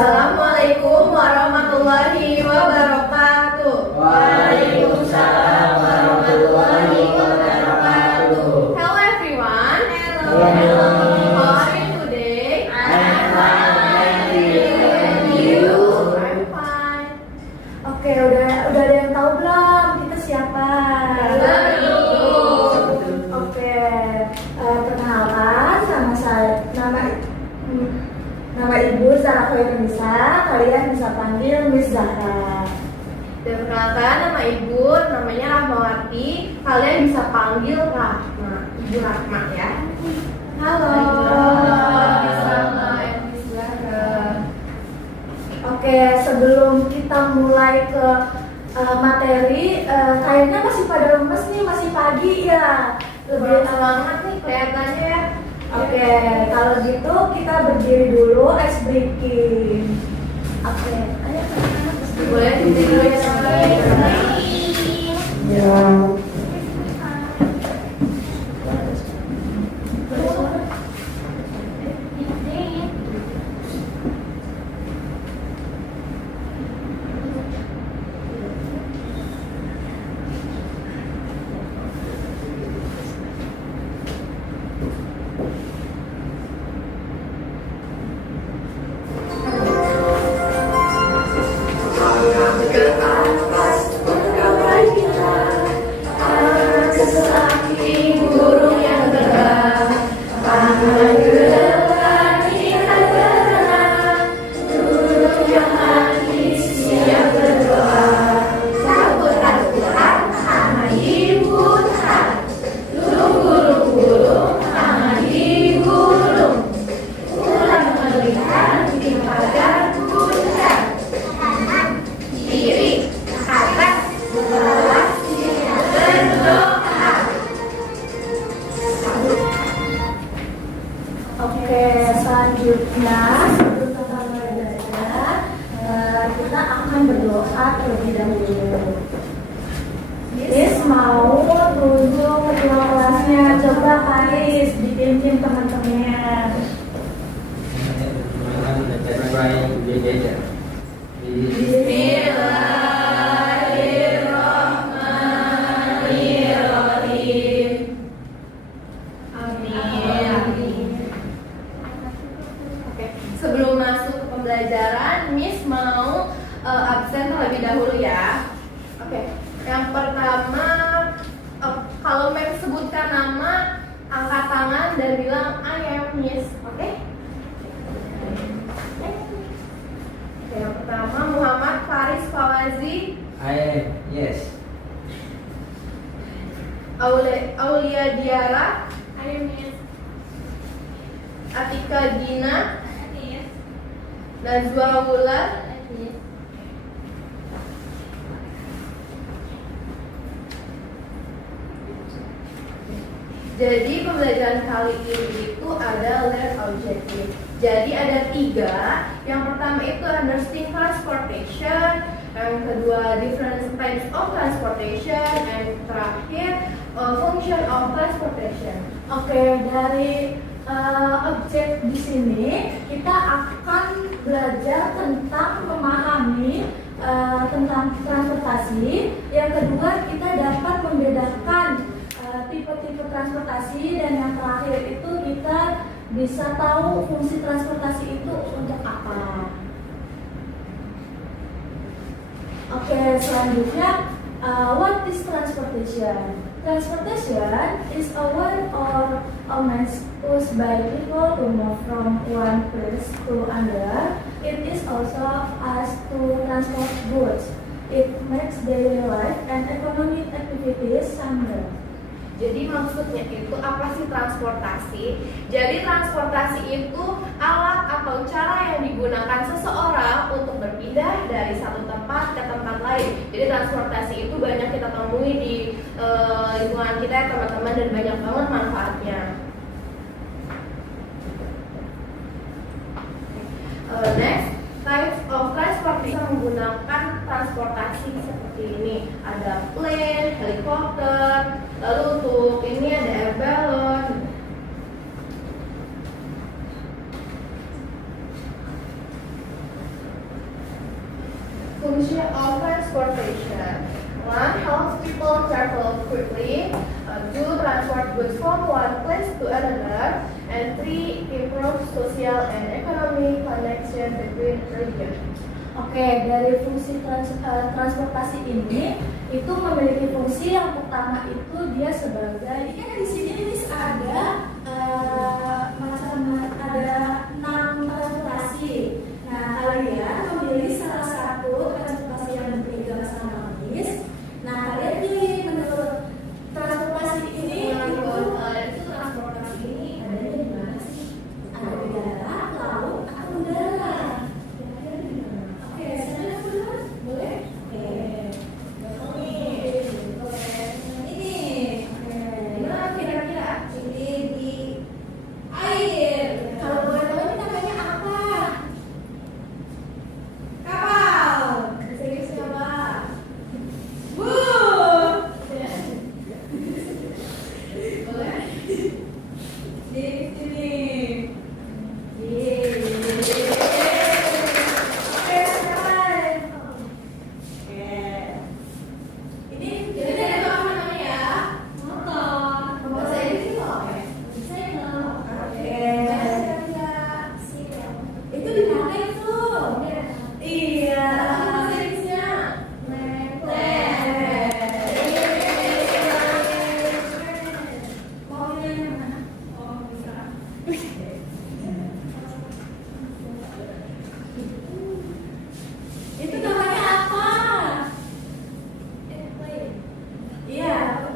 Assalamualaikum warahmatullahi wabarakatuh. Waalaikumsalam warahmatullahi wabarakatuh. Hello everyone. Hello. How are you today? I'm fine, thank you. And you? I'm fine. Oke, udah ada yang tahu belum kita siapa? Belum. Oke, perkenalkan nama Ibu Zahra Khoirunisa. Kalian bisa panggil Miss Zahra. Dan perkenalkan nama Ibu, namanya Rahmawati. Kalian bisa panggil Rahma, Ibu Rahma ya. Halo. Sama Miss Zahra. Oke, sebelum kita mulai ke materi, kayaknya masih pada lemes nih, masih pagi ya. Lebih semangat nih kelihatannya ya. Oke, kalau gitu kita berdiri dulu, ice breaking. Oke, ayo Boleh duduk dulu ya. Ya. Oke, selanjutnya sebelum kita mulai belajar, kita akan berdoa terlebih dahulu. Miss mau tunjuk ketua kelasnya, coba Haris dipimpin teman-temannya. Bismillahirrahmanirrahim. Amin. Oke, sebelum masuk ke pembelajaran, Miss mau absen terlebih dahulu ya. Oke, yang pertama, kalau Mem sebutkan nama, angkat tangan dan bilang I am Miss. Oke? Oke, yang pertama Muhammad Faris Fawazi. Yes. Aulia Diara. I am Miss. Atika Gina. Yes. Najwa Wulan. Yes. Jadi pembelajaran kali ini itu ada learn objective. Jadi ada 3. Yang pertama itu understanding transportation, yang kedua different types of transportation, dan terakhir function of transportation. Oke, dari objek di sini kita akan belajar tentang memahami tentang transportasi. Yang kedua kita dapat membedakan tipe-tipe transportasi, dan yang terakhir itu kita bisa tahu fungsi transportasi itu untuk apa. Oke, selanjutnya what is transportation? Transportation is a word or a means used by people to move from one place to another. It is also used to transport goods. It makes daily life and economic activities simpler. Jadi maksudnya itu apa sih transportasi? Jadi transportasi itu alat atau cara yang digunakan seseorang untuk berpindah dari satu tempat ke tempat lain. Jadi transportasi itu banyak kita temui di lingkungan kita ya teman-teman, dan banyak banget manfaatnya. Next, types of transport bisa menggunakan transportasi seperti ini. Ada plane, helikopter, lalu untuk ini ada air balloon. of transportation. One helps people travel quickly. Two, transport goods from one place to another. And three, improve social and economic connection between regions. Oke, dari fungsi transportasi ini itu memiliki fungsi yang pertama itu dia sebagai ini kan di sini ada ada 6 transportasi. Nah, kalian memilih salah satu transportasi yang berpegang sama bis. Nah, kalian pilih menurut transportasi ini itu transportasi ini adanya di mana sih? Ada di darat, laut, atau udara? Oke, saya dulu boleh? Oke. Ini. Oke. Nah, kira-kira ini di air. Kalau boleh tahu ini namanya apa? Kapal. Bisa siapa? Boleh? Di sini. Oke, sekarang. Oke. Ini jadi apa namanya ya? Motor. Bahasa Inggris itu apa? Oke. Itu di mana itu? Iya. Bahasa Inggrisnya? Maunya yang mana? Oh, bisa. Itu namanya apa? Iya.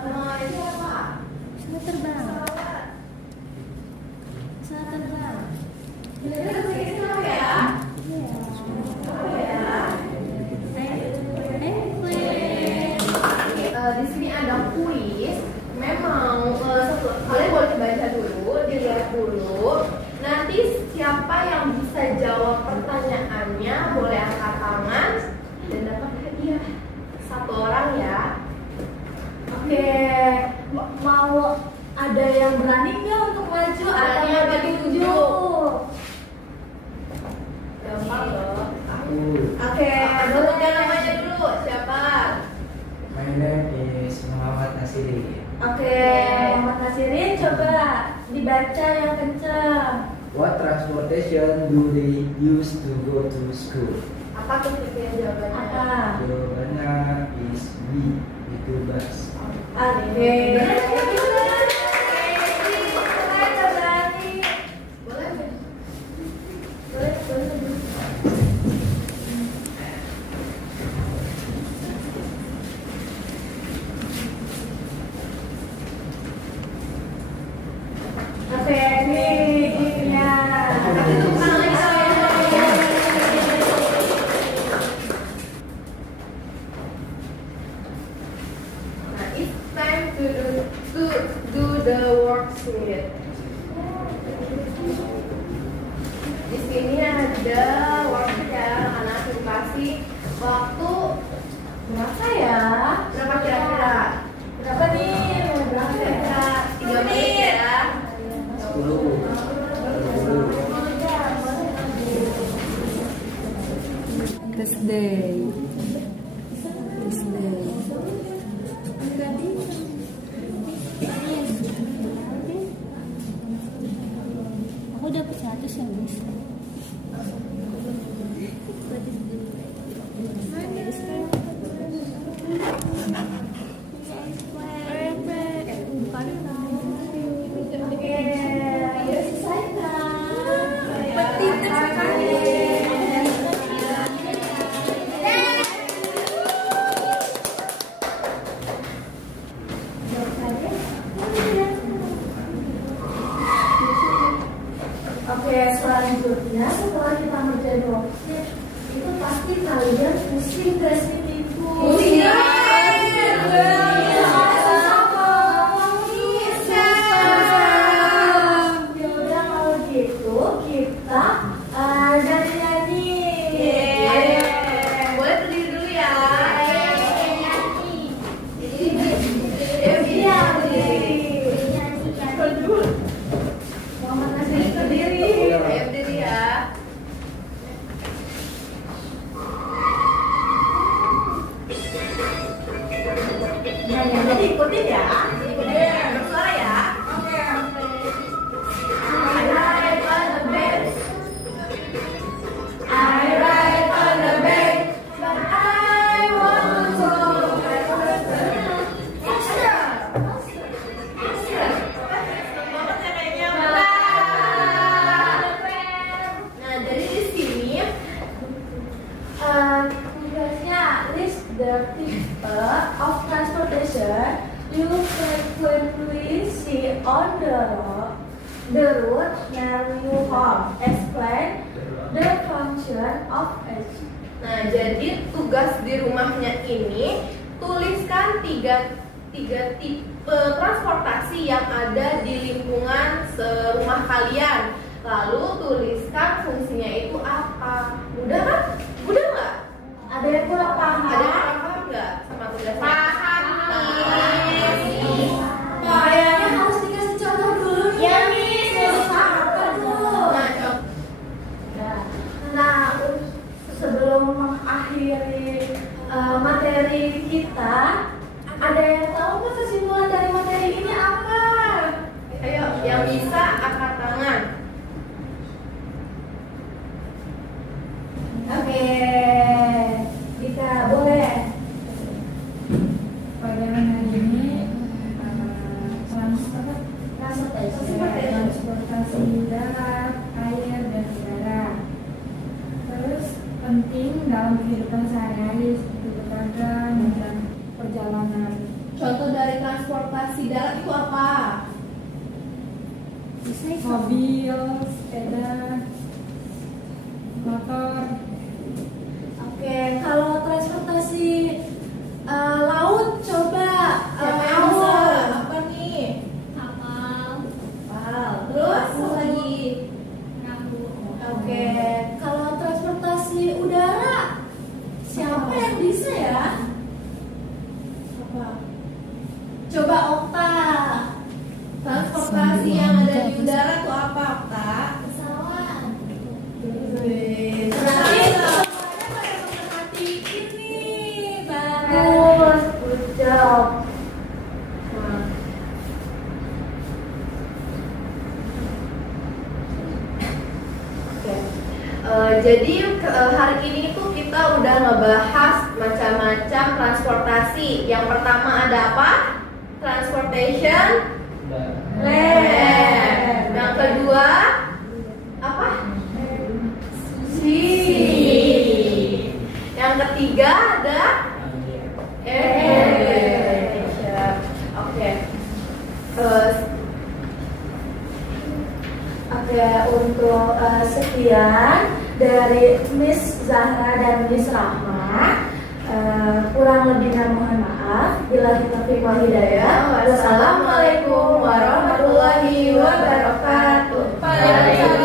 Nama itu apa? Pesawat terbang. Pesawat terbang. Kira-kira bahasa Inggrisnya apa ya? Apa ya? Di sini ada kuis. Memang kalian boleh baca dulu, dilihat dulu. Nanti siapa yang bisa jawab pertanyaannya boleh angkat tangan dan dapat hadiah 1 orang ya. Oke, mau ada yang berani nggak untuk maju atau Berani mau apa ditunjuk? Gampang loh. Aku. Oke, Sebutkan namanya dulu. Siapa? My name is Muhammad Nasiri. Oke, Muhammad Nasirin coba dibaca yang kencang. What transportation do they use to go to school? Apa kira-kira jawabannya? Apa? Jawabannya is B. Itu bus. Oke. Boleh? Oke, ini giftnya. Kasih tepuk tangan lagi saya. Nah, it's time to do the worksheet. Di sini ada worksheet ya, anak-anak dikasih waktu Berapa ya? berapa kira-kira? Berapa nih? Berapa ya? 3 menit ya. 10. 10. Thursday. Thursday. Aku dapat 100 ya, Miss. Oke, ya selesai kan? Oke, selanjutnya setelah kita ngerjain worksheet itu pasti kalian pusing gak sih itu? Pusing. Ya udah kalau gitu kita nyanyi-nyanyi. Boleh berdiri dulu ya. Iya, berdiri. Muhammad Nasir berdiri. Ayo berdiri ya. The root menu home explain the function of each. Nah, jadi tugas di rumahnya ini tuliskan tiga tipe transportasi yang ada di lingkungan serumah kalian. Lalu tuliskan fungsinya itu apa. Mudah kan? Mudah nggak? Ada yang kurang paham? Ada yang kurang paham nggak sama tugasnya? Paham, Miss. Kayaknya harus dikasih contoh dulu nih. Ya, Miss. Harus pahamkan dulu. Nah, coba. Nah, sebelum mengakhiri materi kita, ada yang tahu nggak kesimpulan dari materi ini apa? Ayo, yang bisa angkat tangan. Oke, Dika boleh. Pada hari ini transportasi darat, air, dan udara. Terus penting dalam kehidupan sehari-hari seperti berdagang dan perjalanan. Contoh dari transportasi darat itu apa? Mobil, sepeda, motor. Oke, kalau transportasi laut coba Siapa yang bisa? Apa nih? Kapal. Terus apa lagi? Perahu. Oke, kalau transportasi udara siapa yang bisa ya? Apa? Coba Okta. Transportasi yang ada di udara itu apa, Kak? Pesawat. Wih, Berarti semuanya pada memperhatiin nih. Bagus, good job. Nah. Oke. Jadi hari ini tuh kita udah ngebahas macam-macam transportasi. Yang pertama ada apa? Transportation land. Yang kedua apa? Sea. Yang ketiga ada air. Oke. Oke, untuk sekian dari Miss Zahra dan Miss Rahma. Kurang lebihnya mohon maaf. Bila taufiq wal hidayah. Wassalamualaikum warahmatullahi wabarakatuh. Waalaikumsalam.